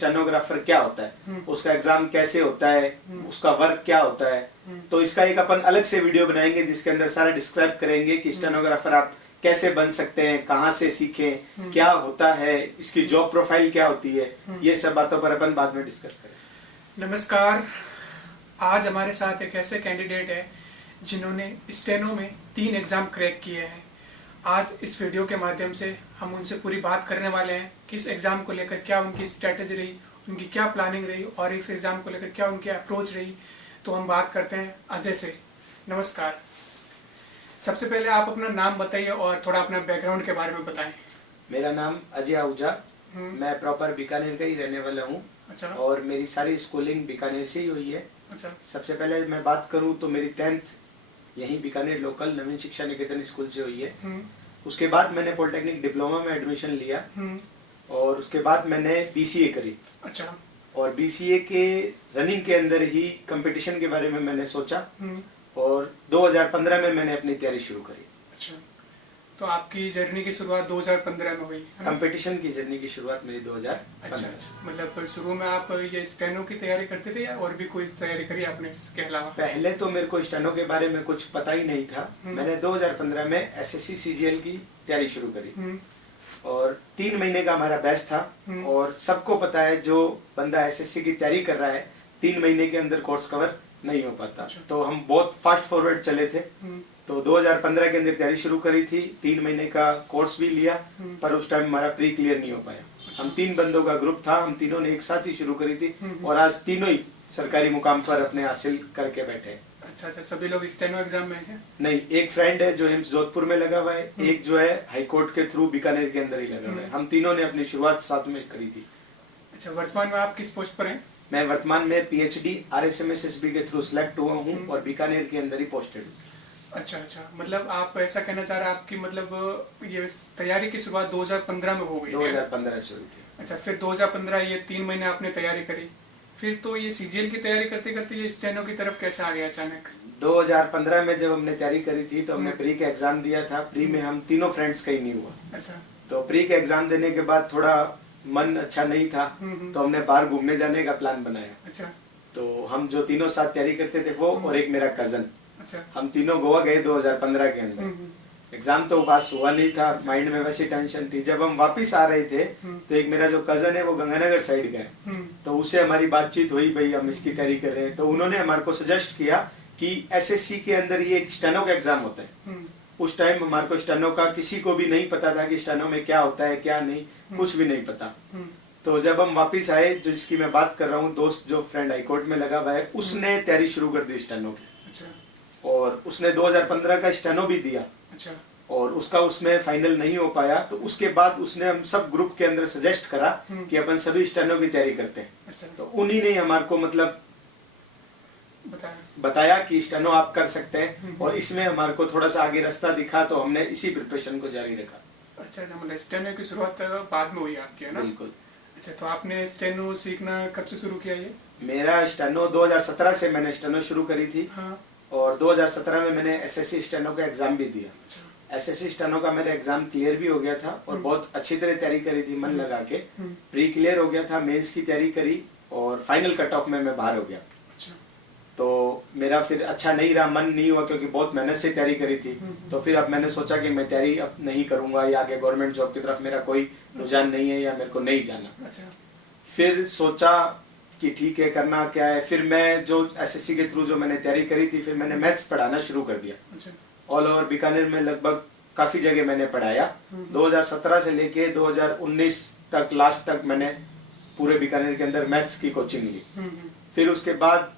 Stenographer क्या होता है, उसका एग्जाम कैसे होता है, उसका वर्क क्या होता है। तो इसका एक अपन अलग से वीडियो बनाएंगे जिसके अंदर सारा डिस्क्राइब करेंगे कि स्टेनोग्राफर आप कैसे बन सकते हैं, कहाँ से सीखें, क्या होता है, इसकी जॉब प्रोफाइल क्या होती है, ये सब बातों पर अपन बाद में डिस्कस करें। नमस्कार। आज हमारे साथ एक ऐसे कैंडिडेट है जिन्होंने स्टेनो में 3 एग्जाम क्रैक किए हैं। आज इस वीडियो के माध्यम से हम उनसे पूरी बात करने वाले हैं कि इस एग्जाम को लेकर क्या उनकी स्ट्रेटेजी रही, उनकी क्या प्लानिंग रही और इस एग्जाम को लेकर क्या उनकी अप्रोच रही। तो हम बात करते हैं अजय से। नमस्कार। सबसे पहले आप अपना नाम बताइए और थोड़ा अपना बैकग्राउंड के बारे में बताएं। मेरा नाम अजय आहूजा, मैं प्रॉपर बीकानेर का ही रहने वाला हूँ। अच्छा। और मेरी सारी स्कूलिंग बीकानेर से ही हुई है। अच्छा। सबसे पहले मैं बात करूँ तो मेरी 10th यहीं बीकानेर लोकल नवीन शिक्षा निकेतन स्कूल से हुई है। उसके बाद मैंने पॉलिटेक्निक डिप्लोमा में एडमिशन लिया और उसके बाद मैंने बीसीए करी। अच्छा। और बीसीए के रनिंग के अंदर ही कंपटीशन के बारे में मैंने सोचा और 2015 में मैंने अपनी तैयारी शुरू करी। अच्छा, तो आपकी जर्नी की शुरुआत 2015 में हुई है ना? कंपटीशन की जर्नी की शुरुआत मेरी 2015 अच्छा, मतलब शुरू में आप ये स्टेनो की तैयारी करते थे या और भी कोई तैयारी करी आपने इसके अलावा? पहले तो मेरे को स्टेनो के बारे में कुछ पता ही नहीं था। मैंने 2015 में एसएससी सीजीएल की तैयारी शुरू करी और 3 महीने का हमारा बैच था। और सबको पता है जो बंदा एसएससी की तैयारी कर रहा है 3 महीने के अंदर कोर्स कवर नहीं हो पाता। तो हम बहुत फास्ट फॉरवर्ड चले थे। तो 2015 के अंदर तैयारी शुरू करी थी, 3 महीने का कोर्स भी लिया, पर उस टाइम हमारा प्री क्लियर नहीं हो पाया। हम 3 बंदों का ग्रुप था, हम तीनों ने एक साथ ही शुरू करी थी और आज तीनों ही सरकारी मुकाम पर अपने हासिल करके बैठे। अच्छा, सभी लोग स्टेनो एग्जाम में हैं? नहीं, एक फ्रेंड है जो एम्स जोधपुर में लगा हुआ है, एक जो है हाईकोर्ट के थ्रू बीकानेर के अंदर ही लगा हुआ है। हम तीनों ने अपनी शुरुआत साथ में करी थी। अच्छा, वर्तमान में आप किस पोस्ट पर हैं? मैं वर्तमान में पीएचडी RSMSSB के थ्रू सिलेक्ट हुआ हूँ और बीकानेर के अंदर ही पोस्टेड हूँ। अच्छा, मतलब आप ऐसा कहना चाह रहे हैं आपकी मतलब ये तैयारी की शुरुआत 2015 में हो गई? 2015 से हुई थी। अच्छा, फिर 2015 ये 3 महीने आपने तैयारी करी, फिर तो ये सीजीएल की तैयारी करते करते ये स्टेनो की तरफ कैसे आ गया अचानक? 2015 में जब हमने तैयारी करी थी तो हमने प्री का एग्जाम दिया था। प्री में हम तीनों फ्रेंड्स का ही नहीं हुआ। अच्छा। तो प्री का एग्जाम देने के बाद थोड़ा मन अच्छा नहीं था, तो हमने बाहर घूमने जाने का प्लान बनाया। अच्छा। तो हम जो तीनों साथ तैयारी करते थे वो और एक मेरा कजन, अच्छा, हम तीनों गोवा गए 2015 के अंदर। एग्जाम तो पास हुआ नहीं था, माइंड में वैसी टेंशन थी। जब हम वापस आ रहे थे तो एक मेरा जो कजन है वो गंगानगर साइड गए, तो उससे हमारी बातचीत हुई, भाई हम इसकी तैयारी कर रहे हैं। तो उन्होंने हमारे को सजेस्ट किया कि एसएससी के अंदर ये एक स्टेनो का एग्जाम होता है। उस टाइम हमारे को स्टेनो का किसी को भी नहीं पता था कि स्टेनो में क्या होता है क्या नहीं, कुछ भी नहीं पता। तो जब हम वापस आए, जिसकी मैं बात कर रहा हूँ, दोस्त जो फ्रेंड हाईकोर्ट में लगा हुआ है, उसने तैयारी शुरू कर दी स्टेनो की। अच्छा। और उसने 2015 का स्टेनो भी दिया। अच्छा। और उसका उसमें फाइनल नहीं हो पाया, तो उसके बाद उसने हम सब ग्रुप के अंदर सजेस्ट करा कि अपन सभी स्टेनो की तैयारी करते हैं। अच्छा। तो उन्हीं ने हमारे को मतलब बताया कि स्टेनो आप कर सकते हैं और इसमें हमारे को थोड़ा सा आगे रास्ता दिखा, तो हमने इसी प्रिपरेशन को जारी रखा। अच्छा, मतलब स्टेनो की शुरुआत बाद में हुई आपकी, है ना? बिल्कुल। अच्छा, तो आपने स्टेनो सीखना कब से शुरू किया ये? मेरा स्टेनो 2017 से मैंने स्टेनो शुरू करी थी। हाँ। और 2017 में मैंने एसएससी स्टेनो का एग्जाम भी दिया। अच्छा। एसएससी स्टेनो का मेरा एग्जाम क्लियर भी हो गया था और बहुत अच्छी तरह तैयारी करी थी, मन लगा के। प्री क्लियर हो गया था, मेंस की तैयारी करी और फाइनल कट ऑफ में मैं बाहर हो गया। अच्छा। तो मेरा फिर अच्छा नहीं रहा, मन नहीं हुआ, क्योंकि बहुत मेहनत से तैयारी करी थी। तो फिर अब मैंने सोचा कि मैं तैयारी अब नहीं करूंगा या आगे गवर्नमेंट जॉब की तरफ मेरा कोई रुझान नहीं है या मेरे को नहीं जाना। अच्छा। फिर सोचा कि ठीक है, करना क्या है। फिर मैं जो एसएससी के थ्रू जो मैंने तैयारी करी थी, फिर मैंने मैथ्स पढ़ाना शुरू कर दिया। अच्छा। ऑल ओवर बीकानेर में लगभग काफी जगह मैंने पढ़ाया। 2017 से लेके 2019 तक, लास्ट तक मैंने पूरे बीकानेर के अंदर मैथ्स की कोचिंग ली। फिर उसके बाद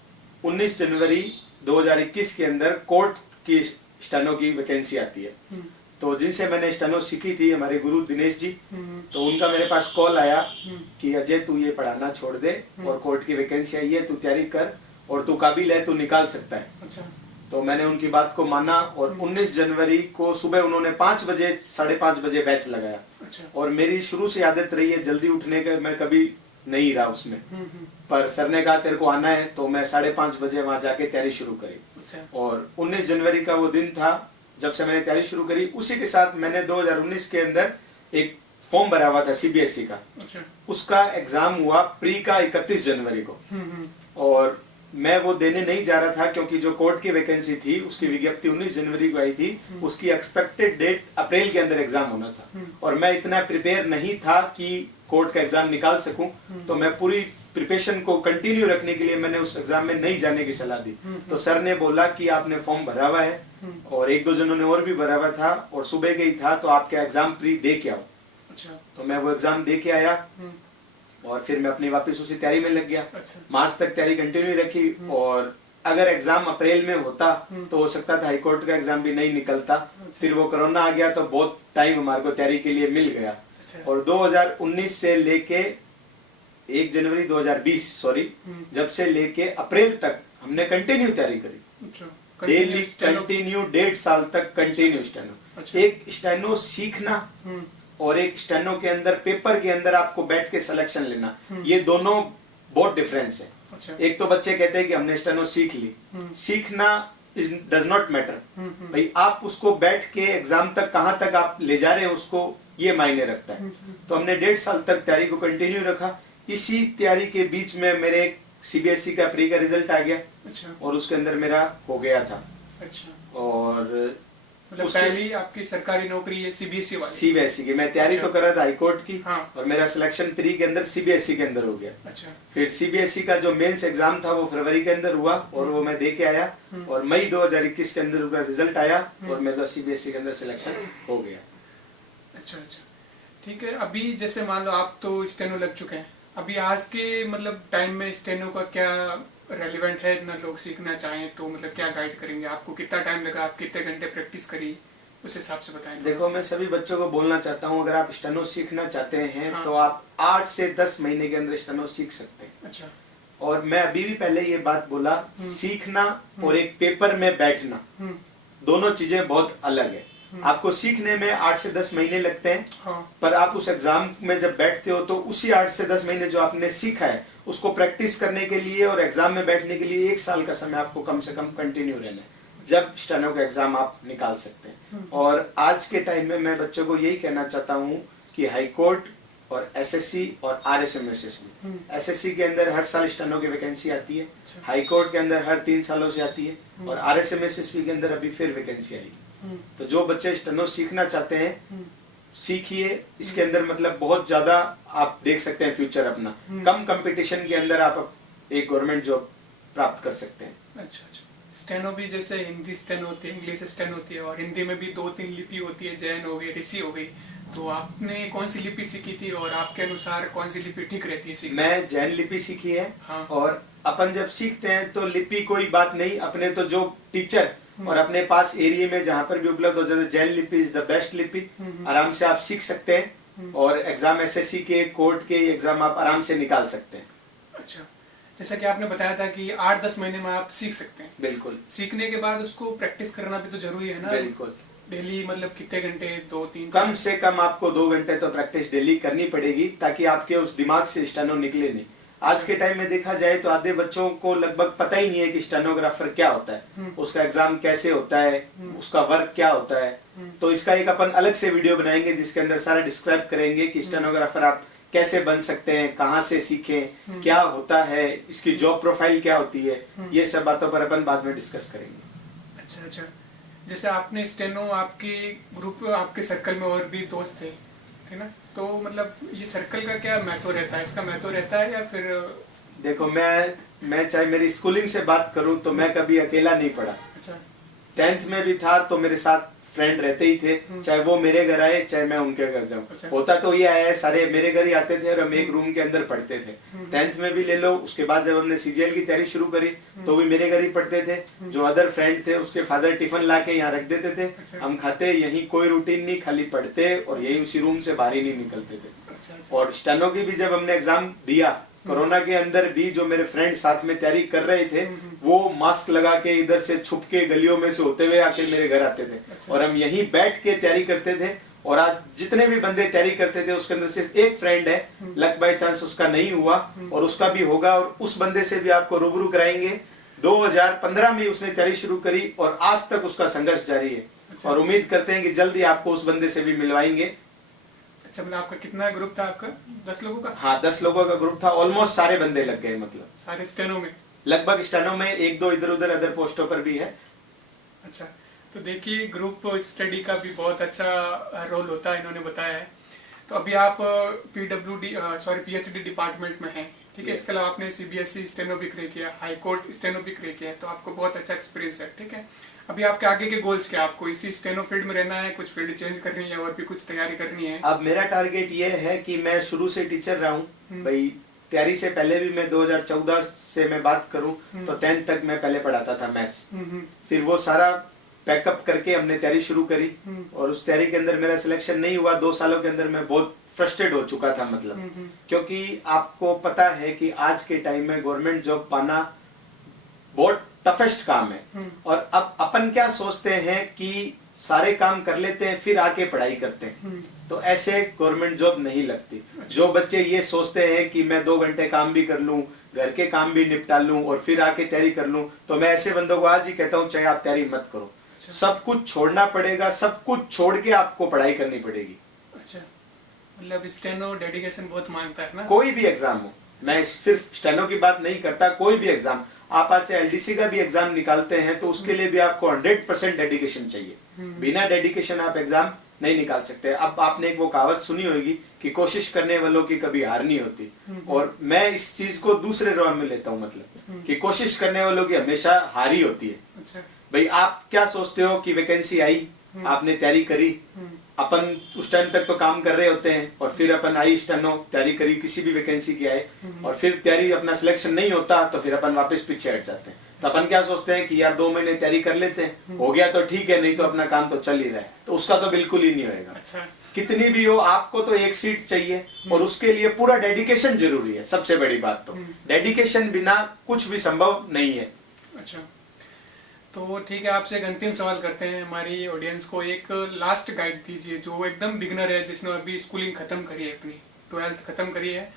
19 जनवरी 2021 के अंदर कोर्ट की स्टेनो की वैकेंसी आती है। तो जिनसे मैंने स्टेनो सीखी थी, हमारे गुरु दिनेश जी, तो उनका मेरे पास कॉल आया कि अजय तू ये पढ़ाना छोड़ दे और कोर्ट की वैकेंसी आई है, तू तैयारी कर और तू काबिल है, तू निकाल सकता है। अच्छा। तो मैंने उनकी बात को माना और 19 जनवरी को सुबह उन्होंने 5 बजे 5:30 बजे बैच लगाया। अच्छा। और मेरी शुरू से आदत रही है जल्दी उठने का, मैं कभी नहीं रहा उसमें। पर सर ने कहा तेरे को आना है, तो मैं 5:30 बजे वहां जाके तैयारी शुरू करी। अच्छा। और 19 जनवरी का वो दिन था जब से मैंने तैयारी शुरू करी। उसी के साथ मैंने 2019 के अंदर एक फॉर्म भरा हुआ था सीबीएसई का, अच्छा। उसका एग्जाम हुआ प्री का 31 जनवरी को, और मैं वो देने नहीं जा रहा था क्योंकि जो कोर्ट की वैकेंसी थी उसकी विज्ञप्ति 19 जनवरी को आई थी, उसकी एक्सपेक्टेड डेट अप्रैल के अंदर एग्जाम होना था, और मैं इतना प्रिपेयर नहीं था कि कोर्ट का एग्जाम निकाल सकूं, तो मैं पूरी प्रिपरेशन को कंटिन्यू रखने के लिए मैंने उस एग्जाम में नहीं जाने की सलाह दी। तो सर ने बोला कि आपने फॉर्म भरा हुआ है और एक दो जनों ने और भी भरा हुआ था और सुबह गई था, तो आपका एग्जाम प्री दे के आओ। अच्छा। तो मैं वो एग्जाम दे के आया और फिर मैं अपनी वापस उसी तैयारी में लग गया। अच्छा। मार्च तक तैयारी कंटिन्यू रखी, और अगर एग्जाम अप्रैल में होता तो हो सकता था हाईकोर्ट का एग्जाम भी नहीं निकलता। फिर वो कोरोना आ गया तो बहुत टाइम हमारे को तैयारी के लिए मिल गया। और 2019 से लेके 1 जनवरी 2020 जब से लेके अप्रैल तक हमने कंटिन्यू तैयारी करी, डेली कंटिन्यू 1.5 साल तक कंटिन्यू स्टेनो। एक स्टेनो सीखना और एक स्टेनो के अंदर पेपर के अंदर आपको बैठ के सिलेक्शन लेना, ये दोनों बहुत डिफरेंस है। अच्छा। एक तो बच्चे कहते हैं कि हमने स्टेनो सीख ली, सीखना डज नॉट मैटर, भाई आप उसको बैठ के एग्जाम तक कहां तक आप ले जा रहे हैं उसको ये मायने रखता है। तो हमने 1.5 साल तक तैयारी को कंटिन्यू रखा। इसी तैयारी के बीच में मेरे सीबीएसई का प्री का रिजल्ट आ गया। अच्छा। और उसके अंदर मेरा हो गया था। अच्छा। और मतलब पहली आपकी सरकारी नौकरी है सीबीएसई वाली? सीबीएसई की मैं तैयारी तो कर रहा था हाईकोर्ट की। हाँ। और मेरा सिलेक्शन प्री के अंदर सीबीएसई के अंदर हो गया। अच्छा। फिर सीबीएसई का जो मेंस एग्जाम था वो फरवरी के अंदर हुआ और वो मैं दे के आया, और मई 2021 के अंदर उसका रिजल्ट आया और मेरा सीबीएसई के अंदर सिलेक्शन हो गया। अच्छा अच्छा, ठीक है। अभी जैसे मान लो आप तो स्टेनो लग चुके हैं, अभी आज के मतलब टाइम में स्टेनो का क्या रेलिवेंट है, इतना लोग सीखना चाहें तो मतलब क्या गाइड करेंगे? आपको कितना टाइम लगा, आप कितने घंटे प्रैक्टिस करी, उस हिसाब से बताएं। देखो, मैं सभी बच्चों को बोलना चाहता हूँ, अगर आप स्टेनो सीखना चाहते हैं हाँ। तो आप 8 से 10 महीने के अंदर स्टेनो सीख सकते हैं। अच्छा। और मैं अभी भी पहले ये बात बोला, सीखना और एक पेपर में बैठना दोनों चीजें बहुत अलग है। आपको सीखने में 8 से 10 महीने लगते हैं। हाँ। पर आप उस एग्जाम में जब बैठते हो तो उसी 8 से 10 महीने जो आपने सीखा है उसको प्रैक्टिस करने के लिए और एग्जाम में बैठने के लिए 1 साल का समय आपको कम से कम कंटिन्यू रहना है, जब स्टेनो का एग्जाम आप निकाल सकते हैं। और आज के टाइम में मैं बच्चों को यही कहना चाहता हूँ कि हाई कोर्ट और एसएससी और आरएसएमएसएस में, एसएससी के अंदर हर साल स्टेनो की वैकेंसी आती है, हाई कोर्ट के अंदर हर 3 सालों से आती है, और आरएसएमएसएस के अंदर अभी फिर वैकेंसी आई। तो जो बच्चे स्टेनो सीखना चाहते हैं सीखिए, इसके अंदर मतलब बहुत ज्यादा आप देख सकते हैं फ्यूचर अपना, कम कंपटीशन के अंदर आप एक गवर्नमेंट जॉब प्राप्त कर सकते हैं। अच्छा अच्छा। स्टेनो भी जैसे हिंदी स्टेनो होती है, इंग्लिश स्टेनो होती है, और हिंदी में भी 2-3 लिपि होती है, जैन हो गई, ऋषि हो गई। तो आपने कौन सी लिपि सीखी थी और आपके अनुसार कौन सी लिपि ठीक रहती है सीखने? मैं जैन लिपि सीखी है। हाँ। और अपन जब सीखते हैं तो लिपि कोई बात नहीं, अपने तो जो टीचर और अपने पास एरिया में जहाँ पर भी उपलब्ध हो जाए, जैन लिपि इज द बेस्ट लिपि, आराम से आप सीख सकते हैं और एग्जाम एसएससी के कोर्ट के एग्जाम आप आराम से निकाल सकते हैं। अच्छा, जैसा कि आपने बताया था कि 8-10 महीने में आप सीख सकते हैं। बिल्कुल। सीखने के बाद उसको प्रैक्टिस करना भी तो जरूरी है ना? बिल्कुल। डेली मतलब कितने घंटे? 2-3? कम से कम आपको 2 घंटे तो प्रैक्टिस डेली करनी पड़ेगी, ताकि आपके उस दिमाग से स्टेनो निकले नहीं। आज के टाइम में देखा जाए तो आधे बच्चों को लगभग पता ही नहीं है कि स्टेनोग्राफर क्या होता है, उसका एग्जाम कैसे होता है, उसका वर्क क्या होता है। तो इसका एक अपन अलग से वीडियो बनाएंगे जिसके अंदर सारा डिस्क्राइब करेंगे कि स्टेनोग्राफर आप कैसे बन सकते हैं, कहाँ से सीखें, क्या होता है, इसकी जॉब प्रोफाइल क्या होती है, ये सब बातों पर अपन बाद में डिस्कस करेंगे। अच्छा अच्छा। जैसे आपने स्टेनो, आपके ग्रुप, आपके सर्कल में और भी दोस्त थे, है ना? तो मतलब ये सर्कल का क्या महत्व रहता है, इसका महत्व रहता है या फिर? देखो, मैं चाहे मेरी स्कूलिंग से बात करूं तो मैं कभी अकेला नहीं पढ़ा। अच्छा। 10th में भी था तो मेरे साथ फ्रेंड रहते ही थे, चाहे वो मेरे घर आए चाहे मैं उनके घर जाऊं। अच्छा। होता तो ये आया है, सारे मेरे घर ही आते थे और हम एक रूम के अंदर पढ़ते थे। 10th में भी ले लो, उसके बाद जब हमने सीजीएल की तैयारी शुरू करी तो भी मेरे घर ही पढ़ते थे। जो अदर फ्रेंड थे उसके फादर टिफिन ला के यहाँ रख देते थे। अच्छा। हम खाते, यही कोई रूटीन नहीं, खाली पढ़ते और यही उसी रूम से बाहर ही नहीं निकलते थे। अच्छा। और स्टेनो की भी जब हमने एग्जाम दिया, कोरोना के अंदर भी जो मेरे फ्रेंड साथ में तैयारी कर रहे थे वो मास्क लगा के इधर से छुप के गलियों में से होते हुए आके मेरे घर आते थे। अच्छा। और हम यहीं बैठ के तैयारी करते थे। और आज जितने भी बंदे तैयारी करते थे उसके अंदर सिर्फ एक फ्रेंड है, लक बाय चांस उसका नहीं हुआ और उसका भी होगा, और उस बंदे से भी आपको रूबरू कराएंगे। 2015 में उसने तैयारी शुरू करी और आज तक उसका संघर्ष जारी है। अच्छा। और उम्मीद करते हैं कि जल्दी आपको उस बंदे से भी मिलवाएंगे। अच्छा, मतलब आपका कितना ग्रुप था आपका? 10 लोगों का? हाँ, 10 लोगों का ग्रुप था। ऑलमोस्ट सारे बंदे लग गए, मतलब सारे स्टेनो में? लगभग स्टेनो में, एक दो इधर उधर अदर पोस्टों पर भी है। अच्छा, तो देखिए ग्रुप स्टडी का भी बहुत अच्छा रोल होता है, इन्होंने बताया है। तो अभी आप पीएचडी डिपार्टमेंट में हैं, ठीक है। इसके अलावा आपने सीबीएसई स्टेनो भी क्लियर किया, हाई कोर्ट स्टेनो भी क्लियर किया, तो आपको बहुत अच्छा एक्सपीरियंस है, ठीक है। अभी आपके आगे के गोल्स क्या है? आपको इसी स्टेनो फील्ड में रहना है, कुछ फील्ड चेंज करनी है और भी कुछ तैयारी करनी है? अब मेरा टारगेट ये है कि मैं शुरू से टीचर रहा हूँ भाई। तैयारी से पहले भी मैं 2014 से मैं बात करूं तो 10th तक मैं पहले पढ़ाता था मैथ्स। फिर वो सारा पैकअप करके हमने तैयारी शुरू करी और उस तैयारी के अंदर मेरा सिलेक्शन नहीं हुआ। 2 सालों के अंदर मैं बहुत फ्रस्ट्रेट हो चुका था, मतलब क्योंकि आपको पता है कि आज के टाइम में गवर्नमेंट जॉब पाना बहुत टफेस्ट काम है। और अब अपन क्या सोचते हैं कि सारे काम कर लेते हैं फिर आके पढ़ाई करते हैं, तो ऐसे गवर्नमेंट जॉब नहीं लगती। जो बच्चे ये सोचते हैं कि मैं 2 घंटे काम भी कर लूं, घर के काम भी निपटा लूं और फिर आके तैयारी कर लूं, तो मैं ऐसे बंदों को आज ही कहता हूं चाहे आप तैयारी मत करो। सब कुछ छोड़ना पड़ेगा, सब कुछ छोड़ के आपको पढ़ाई करनी पड़ेगी। अच्छा, मतलब स्टेनो डेडिकेशन बहुत मांगता है ना? कोई भी एग्जाम हो, मैं सिर्फ स्टेनो की बात नहीं करता, कोई भी एग्जाम आप आज एलडीसी का भी एग्जाम निकालते हैं तो उसके लिए भी आपको 100% डेडिकेशन चाहिए। बिना डेडिकेशन आप एग्जाम नहीं निकाल सकते। अब आपने एक वो कहावत सुनी होगी कि कोशिश करने वालों की कभी हार नहीं होती, और मैं इस चीज को दूसरे रॉ में लेता हूँ, मतलब कि कोशिश करने वालों की हमेशा हार ही होती है। अच्छा। भाई आप क्या सोचते हो कि वैकेंसी आई, आपने तैयारी करी, अपन उस टाइम तक तो काम कर रहे होते हैं और फिर अपन आई स्टेनो तैयारी करी, किसी भी वैकेंसी की आए और फिर तैयारी अपना सिलेक्शन नहीं होता तो फिर अपन वापस पीछे हट जाते हैं। तो अपन क्या सोचते हैं कि यार 2 महीने तैयारी कर लेते हैं, हो गया तो ठीक है, नहीं तो अपना काम तो चल ही रहा है। तो उसका तो बिल्कुल ही नहीं होगा। अच्छा। कितनी भी हो, आपको तो एक सीट चाहिए और उसके लिए पूरा डेडिकेशन जरूरी है। सबसे बड़ी बात तो डेडिकेशन बिना कुछ भी संभव नहीं है। अच्छा, तो ठीक है, आपसे एक अंतिम सवाल करते हैं। हमारी ऑडियंस को एक लास्ट गाइड दीजिए जो एकदम बिगनर है, जिसने अभी स्कूलिंग खत्म करी है, अपनी 12th खत्म करी है,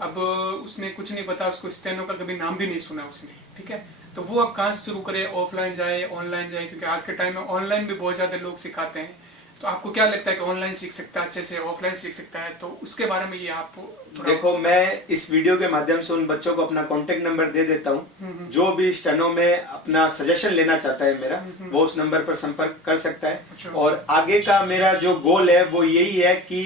अब उसने कुछ नहीं पता, उसको स्टेनो का कभी नाम भी नहीं सुना उसने, ठीक है। तो वो अब कहाँ से शुरू करे? ऑफलाइन जाए, ऑनलाइन जाए? क्योंकि आज के टाइम में ऑनलाइन भी बहुत ज्यादा लोग सिखाते हैं। तो आपको क्या लगता है कि ऑनलाइन सीख सकता है अच्छे से, ऑफलाइन सीख सकता है? तो उसके बारे में ये आप देखो, मैं इस वीडियो के माध्यम से उन बच्चों को अपना कांटेक्ट नंबर दे देता हूँ। जो भी स्टेनो में अपना सजेशन लेना चाहता है मेरा, वो उस नंबर पर संपर्क कर सकता है। अच्छा। और आगे का मेरा जो गोल है वो यही है कि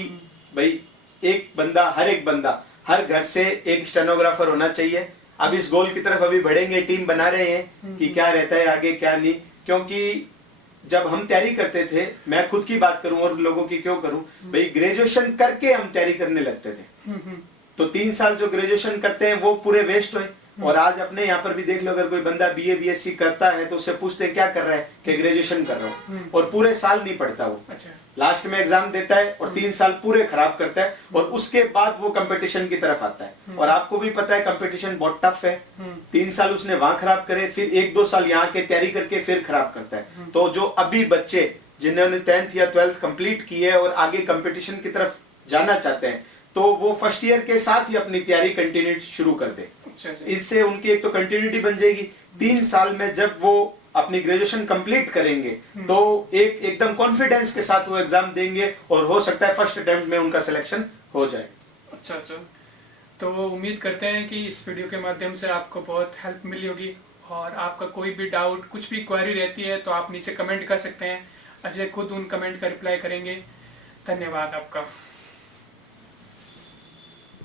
भाई हर एक बंदा हर घर से एक स्टेनोग्राफर होना चाहिए। अब इस गोल की तरफ अभी बढ़ेंगे, टीम बना रहे हैं कि क्या रहता है आगे क्या नहीं। क्योंकि जब हम तैयारी करते थे, मैं खुद की बात करूं और लोगों की क्यों करूं, भाई ग्रेजुएशन करके हम तैयारी करने लगते थे, तो 3 साल जो ग्रेजुएशन करते हैं वो पूरे वेस्ट हुए। और आज अपने यहाँ पर भी देख लो, अगर कोई बंदा बीए बीएससी करता है तो उससे पूछते क्या कर रहा है, कि ग्रेजुएशन कर रहा हूँ, और पूरे साल नहीं पढ़ता वो। अच्छा। लास्ट में एग्जाम देता है और 3 साल पूरे खराब करता है और उसके बाद वो कंपटीशन की तरफ आता है। और आपको भी पता है कंपटीशन बहुत टफ है। 3 साल उसने वहां खराब करे, फिर 1-2 साल यहाँ के तैयारी करके फिर खराब करता है। तो जो अभी बच्चे जिन्होंने 10th या 12th कंप्लीट की है और आगे कंपटीशन की तरफ जाना चाहते हैं, तो वो फर्स्ट ईयर के साथ ही अपनी तैयारी कंटिन्यू शुरू कर दे। इससे उनकी एक तो कंटिन्यूटी बन जाएगी। 3 साल में जब वो अपनी ग्रेजुएशन कंप्लीट करेंगे तो एकदम कॉन्फिडेंस के साथ वो एग्जाम देंगे और हो सकता है फर्स्ट अटेम्प्ट में उनका सिलेक्शन हो जाए। अच्छा, तो उम्मीद करते हैं कि इस वीडियो के माध्यम से आपको बहुत हेल्प मिली होगी। और आपका कोई भी डाउट, कुछ भी क्वेरी रहती है तो आप नीचे कमेंट कर सकते हैं। अजय खुद उन कमेंट का रिप्लाई करेंगे। धन्यवाद आपका।